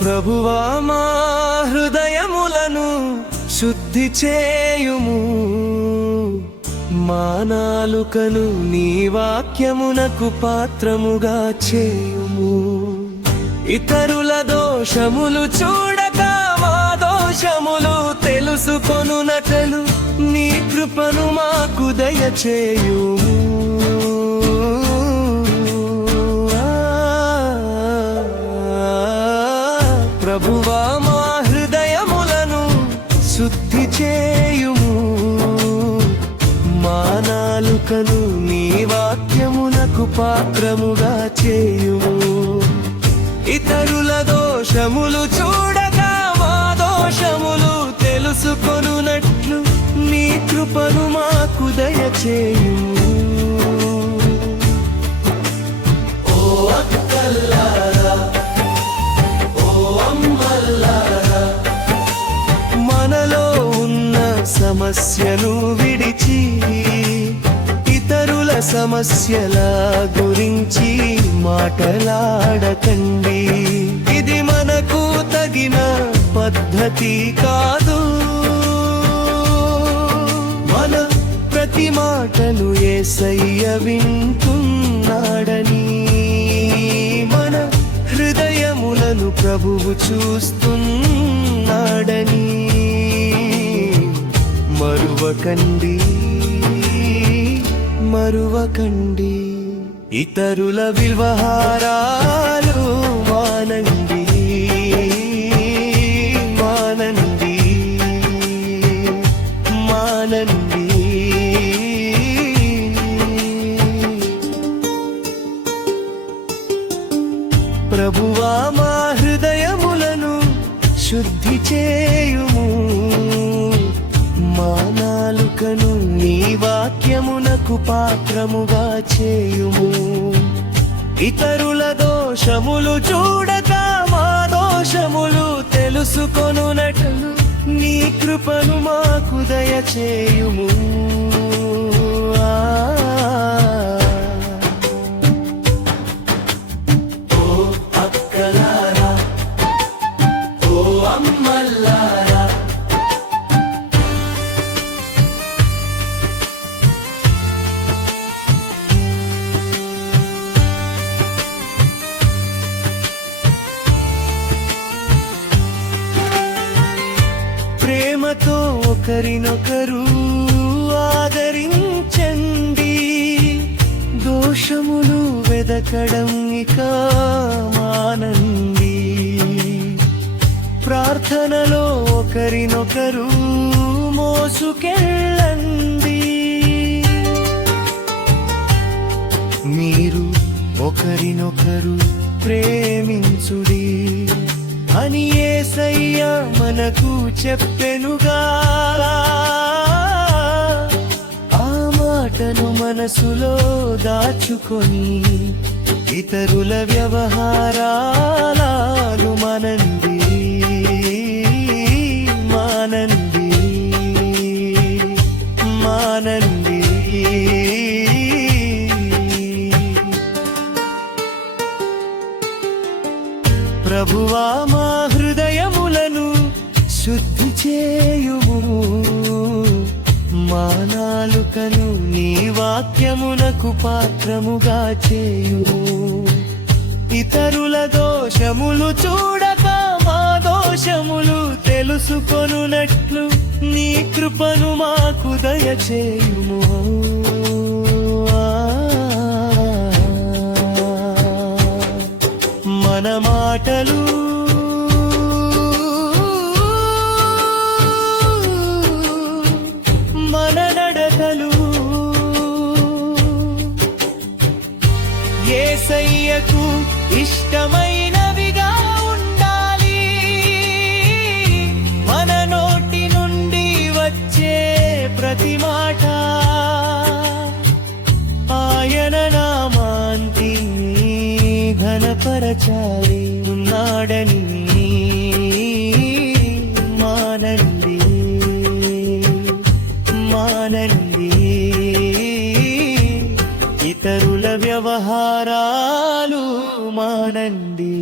ప్రభువా మా హృదయములను శుద్ధి చేయుము, మా నాలుకను నీ వాక్యమునకు పాత్రముగా చేయుము. ఇతరుల దోషములు చూడక మా దోషములు తెలుసుకొనునట్లు నీ కృపను మాకు దయచేయుము. ప్రభువా మా హృదయములను శుద్ధి చేయుము, మా నాలుకను నీ వాక్యమునకు పాత్రముగా చేయుము. ఇతరుల దోషములు చూడక మా దోషములు తెలుసుకొనునట్లు నీ కృపను మాకు దయచేయుము. ఓ అక్కల్లారా, ఓ అమ్మల్లారా, మనలో ఉన్న సమస్యను విడిచి ఇతరుల సమస్యల గురించి మాటలాడకండి. ఇది మనకు తగిన పద్ధతి కాదు. మన ప్రతి మాటను యేసయ్య వింటున్నాడని, మన హృదయములను ప్రభువు చూస్తున్నాడని మరువకండి, మరువకండి. ఇతరుల వ్యవహారాలు మానండి, మానండి, మానండి. ప్రభువా మా హృదయములను శుద్ధి చేయుము, మా నాలుకను నీ వాక్యమునకు పాత్రముగా చేయుము. ఇతరుల దోషములు చూడక మా దోషములు తెలుసుకొనునట్లు నీ కృపను మాకు దయచేయుము. ఓ అక్కలారా, ఓ అమ్మల్లారా, ప్రేమతో ఒకరినొకరు ఆదరించండి. దోషములు వెదకడం ఇక మానండి. ప్రార్థనలో ఒకరినొకరు మోసుకెళ్ళండి. మీరు ఒకరినొకరు ప్రేమించుడి అని యేసయ్య మనకు చెప్పెనుగా. ఆ మాటను మనసులో దాచుకొని ఇతరుల వ్యవహారాలను మానండి, మానండి, మానండి. ప్రభువా మా హృదయములను శుద్ధి చేయుము, మా నాలుకను నీ వాక్యమునకు పాత్రముగా చేయుము. ఇతరుల దోషములు చూడక మా దోషములు తెలుసుకొనునట్లు నీ కృపను మాకు దయచేయుము. మన మాటలు మన నడకలు యేసయ్యకు ఇష్టమైనవిగా ఉండాలి. మన నోటి నుండి వచ్చే ప్రతి మాట ఆయన నామాన్ని ఘనపరచాలి ఉన్నాడని మానండి, మానండి. ఇతరుల వ్యవహారాలు మానండి.